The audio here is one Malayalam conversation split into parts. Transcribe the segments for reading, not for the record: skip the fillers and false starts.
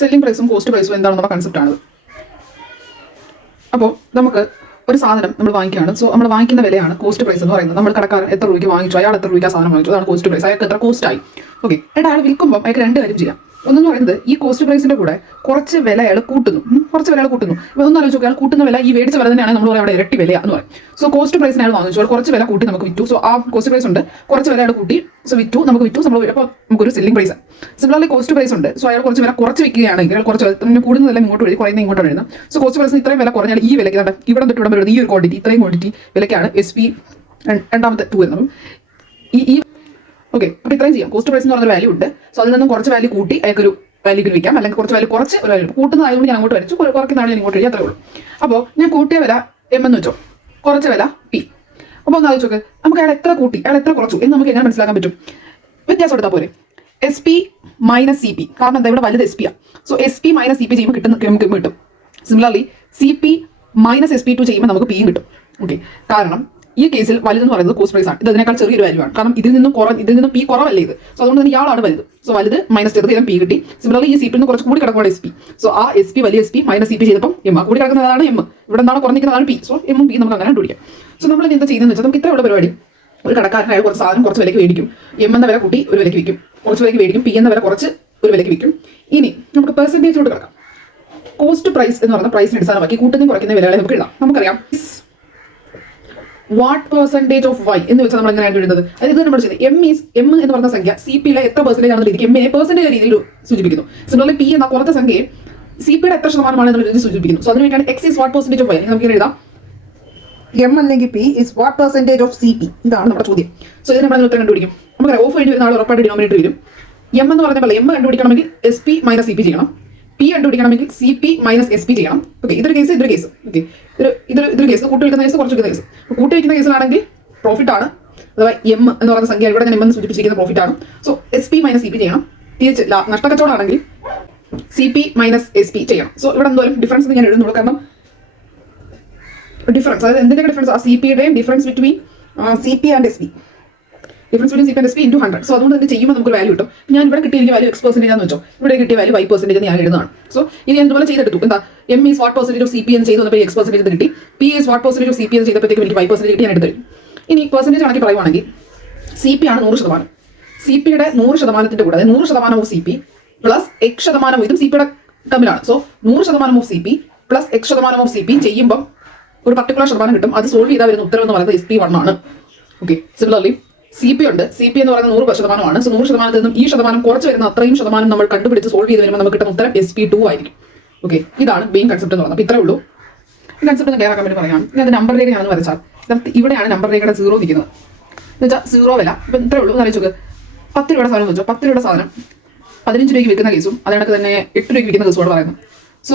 സെല്ലിംഗ് പ്രൈസും കോസ്റ്റ് പ്രൈസും എന്താണെന്നുള്ള കൺസെപ്റ്റാണ്. അപ്പോൾ നമുക്ക് ഒരു സാധനം നമ്മൾ വാങ്ങിക്കുകയാണ്. സോ നമ്മൾ വാങ്ങിക്കുന്ന വിലയാണ് കോസ്റ്റ് പ്രൈസ് എന്ന് പറയുന്നത്. നമ്മൾ കടക്കാരൻ എത്ര രൂപയ്ക്ക് വാങ്ങിച്ചു, അയാൾ എത്ര രൂപയ്ക്ക് സാധനം വാങ്ങിച്ചു, അതാണ് കോസ്റ്റ് പ്രൈസ്. അയാൾക്ക് എത്ര കോസ്റ്റ് ആയി. ഓക്കെ, എന്നിട്ട് അയാൾ വിൽക്കുമ്പോൾ അയാൾക്ക് രണ്ട് കാര്യം ചെയ്യാം. ഒന്നെന്ന് പറയുന്നത് ഈ കോസ്റ്റ് പ്രൈസിന്റെ കൂടെ കുറച്ച് വില അയാൾ കൂട്ടുന്നു. ഇപ്പോൾ ഒന്ന് ആലോചിച്ച് അയാൾ കൂട്ടുന്ന വില ഈ മേടിച്ച വില തന്നെയാണ് നമ്മൾ അവിടെ ഇരട്ടി വില എന്ന് പറയും. സോ കോസ്റ്റ് പ്രൈസിന് അയാൾ വാങ്ങിച്ചു, കുറച്ച് വില കൂട്ടി നമുക്ക് വിറ്റു. സോ ആ കോസ്റ്റ് പ്രൈസ് ഉണ്ട്, കുറച്ച് വില അയാൾ കൂട്ടി, സോ വിറ്റു, നമുക്ക് നമ്മൾ അപ്പോൾ നമുക്കൊരു selling price. Similarly cost price ഉണ്ട്. സോ അയാൾ കുറച്ച് വില കുറച്ച് വിൽക്കുകയാണെങ്കിൽ കുറച്ച് കൂടുന്നതല്ല ഇങ്ങോട്ട് വഴി കുറയുന്ന ഇങ്ങോട്ട് വരുന്നത്. സോ കോസ്റ്റ് പ്രൈസിന് ഇത്രയും വില കുറഞ്ഞാൽ ഈ വിലയ്ക്ക് ഇവിടെ തൊട്ട് ഇവിടെ വരുന്നത് ഈ ഒരു ക്വാണ്ടിറ്റി, ഇത്രയും ക്വാണ്ടിറ്റി വിലയ്ക്കാണ് SP രണ്ടാമത്തെ 2 വരുന്നത്. ഈ ഓക്കെ, അപ്പോൾ ഇത്രയും ചെയ്യാം. കോസ്റ്റ് പ്രൈസ് എന്ന് പറഞ്ഞൊരു വാല്യൂ ഉണ്ട്. സോ അതിൽ നിന്നും കുറച്ച് വാല്യൂ കൂട്ടി അയാൾക്കൊരു വാല്യൂക്ക് വിൽക്കാം, അല്ലെങ്കിൽ കുറച്ച് വാല്യൂ കുറച്ച് ഒരു വാല്യൂ കൂട്ടുന്നതായതുകൊണ്ട് ഞാൻ അങ്ങോട്ട് വരച്ചു, കുറയ്ക്കുന്നതാണ് ഞാൻ ഇങ്ങോട്ട് വഴി, അത്രേ ഉള്ളൂ. അപ്പോൾ ഞാൻ കൂട്ടിയ വില M എന്ന് വെച്ചോ, കുറച്ച് വില P. അപ്പോൾ ഒന്ന് ആലോചിച്ച് നോക്ക്, നമുക്ക് അയാൾ എത്ര കൂട്ടി അയാൾ എത്ര കുറച്ചു എന്ന് നമുക്ക് എങ്ങനെ മനസ്സിലാക്കാൻ പറ്റും? വ്യത്യാസം എടുത്താൽ പോരെ. SP - CP, കാരണം എന്താ ഇവിടെ വലുത് SP ആണ്. സോ SP - CP ചെയ്യുമ്പോൾ കിട്ടും. സിമിലർലി CP - SP2 ചെയ്യുമ്പോൾ നമുക്ക് P കിട്ടും. ഓക്കെ, കാരണം ഈ കേസിൽ വലുതെന്ന് പറയുന്നത് കോസ്റ്റ് പ്രൈസ് ആണ്. ഇത് അതിനേക്കാൾ ചെറിയൊരു വാല്യൂ ആണ്, കാരണം ഇതിൽ നിന്നും P കുറവല്ലേ ഇത്. സോ അതുകൊണ്ട് തന്നെ ഇയാളാണ് വലുത്. സോ വലുത് മൈനസ് ചെറുത് P കിട്ടി. സിമിലർലി ഈ CP കുറച്ച് കൂടി കിടക്കുന്ന SP. സോ ആ SP വലിയ SP - CP ചെയ്തപ്പോൾ M, കൂടി കിടക്കുന്നതാണ് M, ഇവിടെ എന്താണ് കുറഞ്ഞിരിക്കുന്നതാണ് P. സോ M ഉം P നമുക്ക് അങ്ങനെ കണ്ടുപിടിക്കാം. സോ നമ്മൾ എന്താ ചെയ്യുന്നത് വെച്ചാൽ നമുക്ക് ഇത്രയുള്ള പരിപാടി. ഒരു കടക്കാരൻ അയാൾ കുറച്ച് സാധനം കുറച്ച് വിലയ്ക്ക് മേടിക്കും, M എന്ന വില കൂട്ടി ഒരു വിലയ്ക്ക് വിൽക്കും, കുറച്ച് വിലയ്ക്ക് മേടിക്കും, P എന്ന വില കുറച്ച് ഒരു വിലയ്ക്ക് വിൽക്കും. ഇനി നമുക്ക് പെർസെൻറ്റേജോട് കിടക്കാം. കോസ്റ്റ് പ്രൈസ് എന്ന് പറയുന്ന പ്രൈസിന് അടിസ്ഥാനമാക്കി കൂട്ടുന്ന കുറയ്ക്കുന്ന വിലകളെ നമുക്ക് എഴുതാം. നമുക്കറിയാം വാട്ട് പെർസെന്റേജ് ഓഫ് Y എന്ന് വെച്ചാൽ നമ്മൾ എങ്ങനെയാണ് എഴുതുന്നത്? അതായത് നമ്മൾ ചെയ്ത് M എന്ന് പറഞ്ഞ സംഖ്യ CP യിലെ എത്ര പെർസെന്റേജ് ആണെന്ന് രീതിക്ക് M നെ പെർസെന്റേജ് രീതിയിൽ സൂചിപ്പിക്കുന്നു. സിമിലർലി P എന്ന കുറച്ച സംഖ്യയെ CP യുടെ എത്ര ശതമാനമാണ് എന്നുള്ള രീതിയിൽ സൂചിപ്പിക്കുന്നു. സോ അതിനുവേണ്ടിയാണ് X is what percentage of Y. നമുക്ക് എഴുതാം M അല്ലെങ്കിൽ P is what percentage of CP. ഇതാണ് നമ്മുടെ ചോദ്യം. സോ ഇത് നമ്മൾ ഉത്തരം കണ്ടുപിടിക്കും. നമുക്കറിയാം ഓഫ് വേണ്ടി വരുന്ന ആൾ ഉറപ്പായിട്ട് ഡിനോമിനേറ്റർ വരും. M എന്ന് പറഞ്ഞ പോലെ M കണ്ടുപിടിക്കണമെങ്കിൽ SP - CP ചെയ്യണം, P കണ്ടുപിടിക്കണമെങ്കിൽ CP - SP ചെയ്യണം. ഓക്കെ, ഇതൊരു കേസ്. ഓക്കെ, ഇതൊരു കേസ് കൂട്ടി വയ്ക്കുന്ന കേസ്, കുറച്ച് വയ്ക്കുന്ന കേസ്. കൂട്ടി വയ്ക്കുന്ന കേസിലാണെങ്കിൽ പ്രോഫിറ്റ് ആണ്, അഥവാ M എന്ന് പറയുന്ന സംഖ്യ ഇവിടെ ഞാൻ M എന്ന് സൂചിപ്പിച്ചിരിക്കുന്ന പ്രോഫിറ്റ് ആണ്. സോ SP - CP ചെയ്യണം. നഷ്ടക്കച്ചവടമാണെങ്കിൽ CP - SP ചെയ്യണം. സോ ഇവിടെ എന്തോരം ഡിഫറൻസ് ഞാൻ എഴുതുന്നുള്ളൂ, കാരണം ഡിഫറൻസ്, അതായത് എന്തിന്റെ ഡിഫറൻസ്? ആ CP യുടെയും difference between CP and SP, difference between CP and SP × 100. So അതുകൊണ്ട് തന്നെ ചെയ്യുമ്പോൾ നമുക്ക് വാല്യൂ കിട്ടും. ഞാൻ ഇവിടെ കിട്ടിയ വാല്യൂ X% ആണെന്ന് വെച്ചോ, ഇവിടെ കിട്ടിയ വാല്യൂ Y% ഞാൻ എഴുതുന്നതാണ്. സോ ഇനി ഞാൻ ഇതുപോലെ ചെയ്തെടുത്തു. എന്താ M is what percentage of CP എന്ന് ചെയ്ത് വന്നപ്പോൾ X% എന്ന് കിട്ടി, P is what percentage of CP എന്ന് ചെയ്തപ്പോഴത്തേക്കും എനിക്ക് Y% കിട്ടി, ഞാൻ എടുത്തു. ഇനി പെർസെൻറ്റേജ് കണക്കി പറയുവാണെങ്കിൽ CP ആണ് 100%. CP യുടെ 100%ത്തിന്റെ കൂടെ, അതായത് 100% ഓഫ് CP പ്ലസ് X% ഇതും CP യുടെ തമ്മിലാണ്. So 100% of CP plus X% of CP ചെയ്യുമ്പോൾ ഒരു പർട്ടിക്കുലർ ശതമാനം കിട്ടും. അത് സോൾവ് ചെയ്താൽ വരുന്ന ഉത്തരം എന്ന് പറയുന്നത് SP1 ആണ്. ഓക്കെ, സിമിലർലി CP ഉണ്ട്. CP എന്ന് പറയുന്നത് 100%. സോ 100%ത്തിൽ നിന്നും ഈ ശതമാനം കുറച്ച് വരുന്ന അത്രയും ശതമാനം നമ്മൾ കണ്ടുപിടിച്ച് സോൾവ് ചെയ്ത് വരുമ്പോൾ നമുക്ക് കിട്ടുന്ന ഉത്തരം SP2 ആയിരിക്കും. ഓക്കെ, ഇതാണ് മെയിൻ കൺസെപ്റ്റ് എന്ന് പറയുന്നത്. അപ്പോൾ ഇത്രേ ഉള്ളൂ. ഈ കൺസെപ്റ്റ് ഒന്ന് ക്ലിയർ ആക്കാൻ വേണ്ടി പറയാം. ഇനി അത് നമ്പർ രേഖയാണെന്ന് വരച്ചാൽ ഇവിടെയാണ് നമ്പർ രേഖയുടെ 0 നിൽക്കുന്നത്. എന്ന് വെച്ചാൽ 0 വില. ഇപ്പം ഇത്രേ ഉള്ളൂ. എന്ന് ആലോചിച്ച് 10 രൂപയുടെ സാധനം വെച്ചോ, 10 രൂപയുടെ സാധനം 15 രൂപയ്ക്ക് വിൽക്കുന്ന കേസും അതിനകത്ത് തന്നെ 8 രൂപയ്ക്ക് വിൽക്കുന്ന കേസുമാണ് പറയുന്നത്. സോ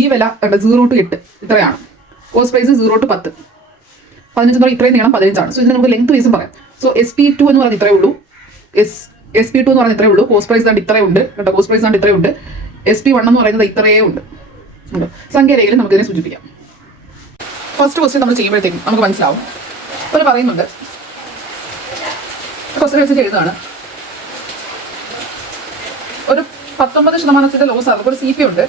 ഈ വില 0 to 8 ഇത്രയാണ്. കോസ്റ്റ് പ്രൈസ് 0 to 10, 15 എന്ന് പറഞ്ഞാൽ ഇത്രയും നീളം 15 ആണ്. സോ ഇതിന് നമുക്ക് ലെങ്ത് വൈസും പറയാം. സോ SP2 എന്ന് പറഞ്ഞാൽ ഇത്രയേ ഉള്ളൂ. SP2 എന്ന് പറഞ്ഞാൽ ഇത്രയേ ഉള്ളൂ. കോസ്റ്റ് പ്രൈസ് ആണ്ട് ഇത്രയേ ഉണ്ട് കേട്ടോ. കോസ്റ്റ് പ്രൈസ് ആണ്ട് ഇത്രയേ ഉണ്ട്. SP1 എന്ന് പറയുന്നത് ഇത്രയേ ഉണ്ട്. സംഖ്യാരേഖയിൽ നമുക്ക് ഇതിനെ സൂചിപ്പിക്കാം. ഫസ്റ്റ് ക്വസ്റ്റ്യൻ നമ്മൾ ചെയ്യുമ്പോഴത്തേക്കും നമുക്ക് മനസ്സിലാവും. അവർ പറയുന്നുണ്ട്, ക്വസ്റ്റ്യൻ വെച്ചിട്ട് എഴുതാണ്, ഒരു 19% ലോസ് ആണ്. ഒരു CP ഉണ്ട്,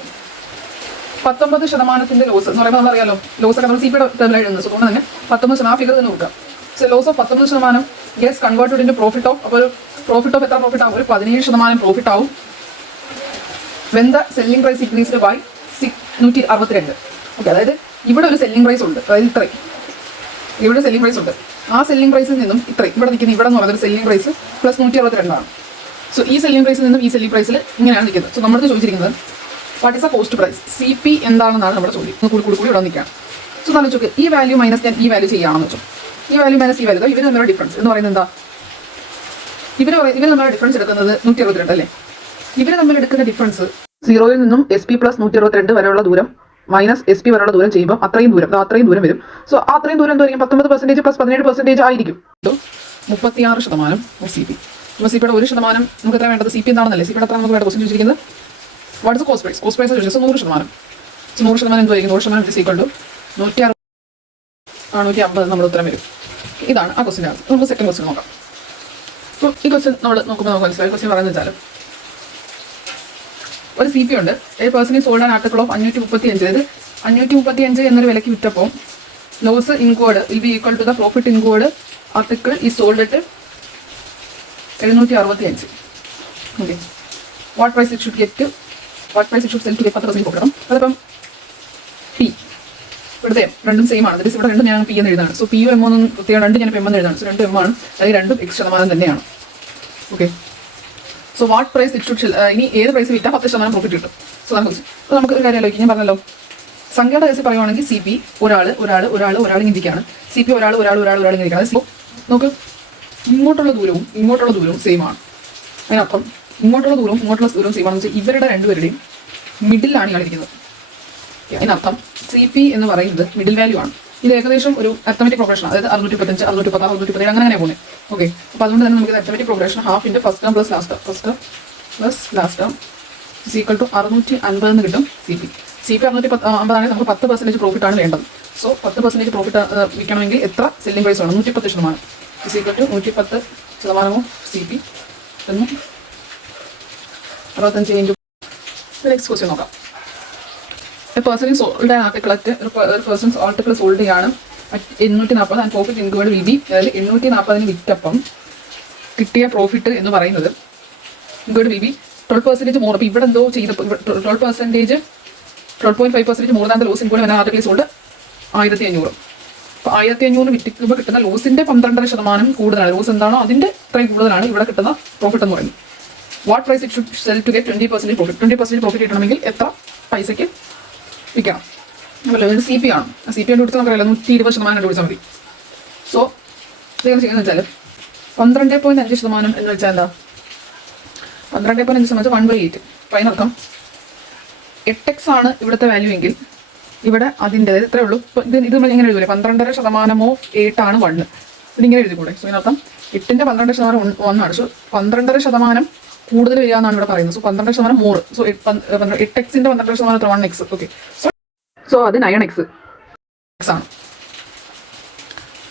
19% ലോസ് എന്ന് പറയുമ്പോൾ നമ്മളറിയാലോ, ലോസ് ഒക്കെ നമ്മൾ CP യുടെ ടേമിൽ എഴുതുന്നത്. സോ അതുകൊണ്ട് തന്നെ 19% ആ ഫിഗർ തന്നെ നോക്കുക. So loss of 19% gets converted into profit of. അപ്പോൾ ഒരു പ്രോഫിറ്റ് ഓഫ് എത്ര പ്രോഫിറ്റ് ആവും? ഒരു 17% പ്രോഫിറ്റ് ആവും. When the selling price increased by 162. Okay, അതായത് ഇവിടെ ഒരു സെല്ലിംഗ് പ്രൈസ് ഉണ്ട്, അതായത് ഇത്രയും ഇവിടെ സെല്ലിംഗ് പ്രൈസ് ഉണ്ട്. ആ സെല്ലിംഗ് പ്രൈസിൽ നിന്നും ഇത്രയും ഇവിടെ നിൽക്കുന്നത്, ഇവിടെ എന്ന് പറയുന്നത് സെല്ലിംഗ് പ്രൈസ് പ്ലസ് 162 ആണ്. സോ ഈ സെല്ലിംഗ് പ്രൈസിൽ നിന്നും ഈ സെല്ലിംഗ് പ്രൈസിൽ ഇങ്ങനെയാണ് നിൽക്കുന്നത്. സോ നമ്മുടെ ചോദിച്ചിരിക്കുന്നത് what is a cost price? CP എന്താണെന്നാണ് നമ്മുടെ ചോദ്യം. കൂടി ഇവിടെ നിൽക്കുകയാണ്. സോ നമ്മൾ ചോദിക്കുക ഈ വാല്യൂ മൈനസ് ഞാൻ ഈ വാല്യൂ ചെയ്യാമെന്ന് വെച്ചു. ഈ വാല്യൂ മൈനസ് ഈ വാല്യൂ, ഇവർ തമ്മിലുള്ള ഡിഫറൻസ് എന്ന് പറയുന്നത് എന്താ? ഇവർ തമ്മിലുള്ള ഡിഫറൻസ് എടുക്കുന്നത് 162 അല്ലേ? ഇവർ തമ്മിൽ എടുക്കുന്ന ഡിഫറൻസ് 0 നിന്നും SP പ്ലസ് 162 വരെയുള്ള ദൂരം മൈനസ് SP വരെയുള്ള ദൂരം ചെയ്യുമ്പോൾ അത്രയും ദൂരം വരും. സോ അത്രയും ദൂരം എന്തായിരിക്കും? 19% പ്ലസ് 17% ആയിരിക്കും. 36% ഓഫ് CP. അപ്പോൾ CP യുടെ 1% നമുക്ക് എത്ര വേണ്ടത്? CP എന്താണെന്നല്ലേ? CP യുടെ എത്ര നമുക്ക് വേണ്ട ക്വസ്റ്റ്യൻ ചോദിച്ചിരിക്കുന്നത്? What is cost price? Cost price ചോദിച്ചത് 100%. 100% എന്തായിരിക്കും? 100% ഇസ് ഈക്വൽ ടു 150 നമ്മുടെ ഉത്തരം വരും. ഇതാണ് ആ ക്വസ്റ്റ്യൻ ആൻസർ. നമുക്ക് സെക്കൻഡ് ക്വസ്റ്റ്യൻ നോക്കാം. അപ്പോൾ ഈ ക്വസ്റ്റ്യൻ നമ്മൾ നോക്കുമ്പോൾ നമുക്ക് മനസ്സിലായി. ക്വസ്റ്റ്യൻ പറയുന്നത് വെച്ചാൽ ഒരു CP ഉണ്ട്. A person is sold an article of 535. അതായത് 535 എന്നൊരു വിലയ്ക്ക് വിറ്റപ്പോൾ loss incurred will be equal to the profit incurred article ഈ sold at 765. Okay, what price it should get, what price it should sell to get 10% കൊടുക്കണം. അതിപ്പം P ഇവിടുത്തെ രണ്ടും സെയിം ആണ്. ഇവിടെ രണ്ടും ഞാൻ P എന്ന് എഴുതാണ്. സോ P M ഒന്നും പ്രത്യേകം രണ്ട് ഞാൻ M എന്ന് എഴുതാണ്. സോ രണ്ടും M ആണ്, അതായത് രണ്ടും X% തന്നെയാണ്. Okay, so what price it should, ഇനി ഏത് പ്രൈസ് വിറ്റാൽ 10% പ്രോഫിറ്റ് കിട്ടും. സോ നമുക്ക് ഒരു കാര്യം ആലോചിക്കും. ഞാൻ പറഞ്ഞല്ലോ, സംഖ്യയുടെ കേസ് പറയുവാണെങ്കിൽ CP ഒരാൾ ഇരിക്കുകയാണ്. CP ഒരാൾ ഇരിക്കുകയാണ്. സോ നമുക്ക് ഇങ്ങോട്ടുള്ള ദൂരവും സെയിം ആണ്. അതിനർത്ഥം ഇങ്ങോട്ടുള്ള ദൂരവും സെയിം ആണെന്ന് വെച്ചാൽ ഇവരുടെ രണ്ടുപേരുടെയും മിഡിലാണ് ഇരിക്കുന്നത്. അതിനർത്ഥം CP എന്ന് പറയുന്നത് മിഡിൽ വാല്യൂ ആണ്. ഇത് ഏകദേശം ഒരു അരിത്തമെറ്റിക് പ്രോഗ്രഷൻ, അതായത് 645, 616, 617 അങ്ങനെ പോകുന്നത്. ഓക്കെ, അപ്പോൾ അതുകൊണ്ട് തന്നെ നമുക്ക് arithmetic progression half into first term plus last term is equal to 650 എന്ന് കിട്ടും. CP 650 ആണെങ്കിൽ നമുക്ക് 10% പ്രോഫിറ്റ് ആണ് വേണ്ടത്. സോ 10% പ്രോഫിറ്റ് വിൽക്കണമെങ്കിൽ എത്ര സെല്ലിംഗ് പ്രൈസ് വേണം? 110% ഇസ് ഈക്വൽ ടു 110% CP എന്നും 65 ഇൻറ്റു. നെക്സ്റ്റ് ക്വസ്റ്റ്യൻ നോക്കാം. A person is sold an article at ഒരു പേഴ്സൺസ് ആർട്ടിക്കിൾ സോൾഡ് ചെയ്യാണ് 840 and profit incurred will B, അതായത് 840 വിറ്റപ്പം കിട്ടിയ പ്രോഫിറ്റ് എന്ന് പറയുന്നത് ഇൻക്വേർഡ് വിൽ ബി 12% മോർ. അപ്പോൾ ഇവിടെ എന്തോ ചെയ്തപ്പോൾ 12.5% more than the loss incurred article sold 1500. അപ്പോൾ 1500 വിറ്റിക്കുമ്പോൾ കിട്ടുന്ന ലോസിന്റെ 12% കൂടുതലാണ്. ലോസ് എന്താണോ അതിന്റെ ഇത്രയും കൂടുതലാണ് ഇവിടെ കിട്ടുന്ന പ്രോഫിറ്റ് എന്ന് പറയുന്നത്. What price it should sell to get 20% profit. 20% profit കിട്ടണമെങ്കിൽ എത്ര പൈസയ്ക്ക് വിൽക്കണം? അല്ല, ഇത് CP ആണ്. CP കൊടുത്ത് നമുക്കറിയാലോ 120% കണ്ടുപിടിച്ചാൽ മതി. സോ ഇതെങ്ങനെ ചെയ്യുന്നത് വെച്ചാൽ 12.5% എന്ന് വെച്ചാൽ എന്താ? 12.5% വെച്ചാൽ 1/8. അപ്പോൾ അതിനർത്ഥം 8x ആണ് ഇവിടുത്തെ വാല്യൂ എങ്കിൽ ഇവിടെ അതിൻ്റെ ഇത്രയേ ഉള്ളൂ. ഇപ്പോൾ ഇത് നമ്മൾ എങ്ങനെ എഴുതൂലേ? 12% ഓഫ് 8 ആണ് 1. ഇതിങ്ങനെ എഴുതിക്കൂടെ? സോ ഇതിനർത്ഥം 8ന്റെ 12% 1 ആണ്. സോ 12% കൂടുതൽ വരിക എന്നാണ് ഇവിടെ പറയുന്നത്. So 12% more. സോ 8x-ന്റെ 12% 1x. ഓക്കെ, സോ അത് 9x ആണ്.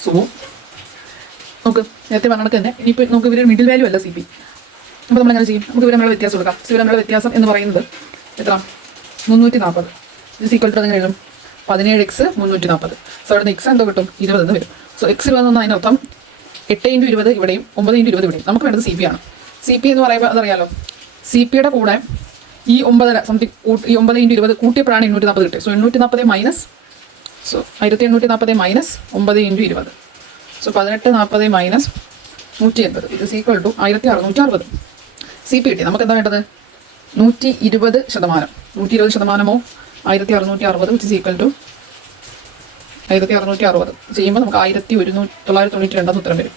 സോ നമുക്ക് നേരത്തെ പറഞ്ഞിട്ട് തന്നെ ഇനിയിപ്പോൾ നമുക്ക് ഇവർ മിഡിൽ വാല്യൂ അല്ല CP. അപ്പോൾ നമ്മൾ എങ്ങനെ ചെയ്യും? നമുക്ക് ഇവർ നമ്മളെ വ്യത്യാസം കൊടുക്കാം. സോ ഇവർ നമ്മളെ വ്യത്യാസം എന്ന് പറയുന്നത് എത്ര? 340 ഇത് ഈക്വൽ ടു എങ്ങനെ എഴുതും? 17x 340. സോ അവിടെ നിന്ന് x എന്തോ കിട്ടും? 20 എന്ന് വരും. സോ x 20 എന്ന് അതിനർത്ഥം 8x20 ഇവിടെയും 9x20 ഇവിടെയും. നമുക്ക് വേണ്ടത് CP ആണ്. CP എന്ന് പറയുമ്പോൾ അതറിയാലോ, CPയുടെ കൂടെ ഈ 9 സംതിങ് ഈ 9x20 കൂട്ടിയപ്പോഴാണ് 840 കിട്ടിയത്. So 840 minus, so 1840 minus 9x20. So 1840 minus 180 ഇത് ഈക്വൽ ടു 1660. CP കിട്ടി. നമുക്ക് എന്താ വേണ്ടത്? 120%. 120% ഓഫ് 1660 വിച്ച് ഈക്വൽ ടു 1660 ചെയ്യുമ്പോൾ നമുക്ക് 1992 ഉത്തരം വരും.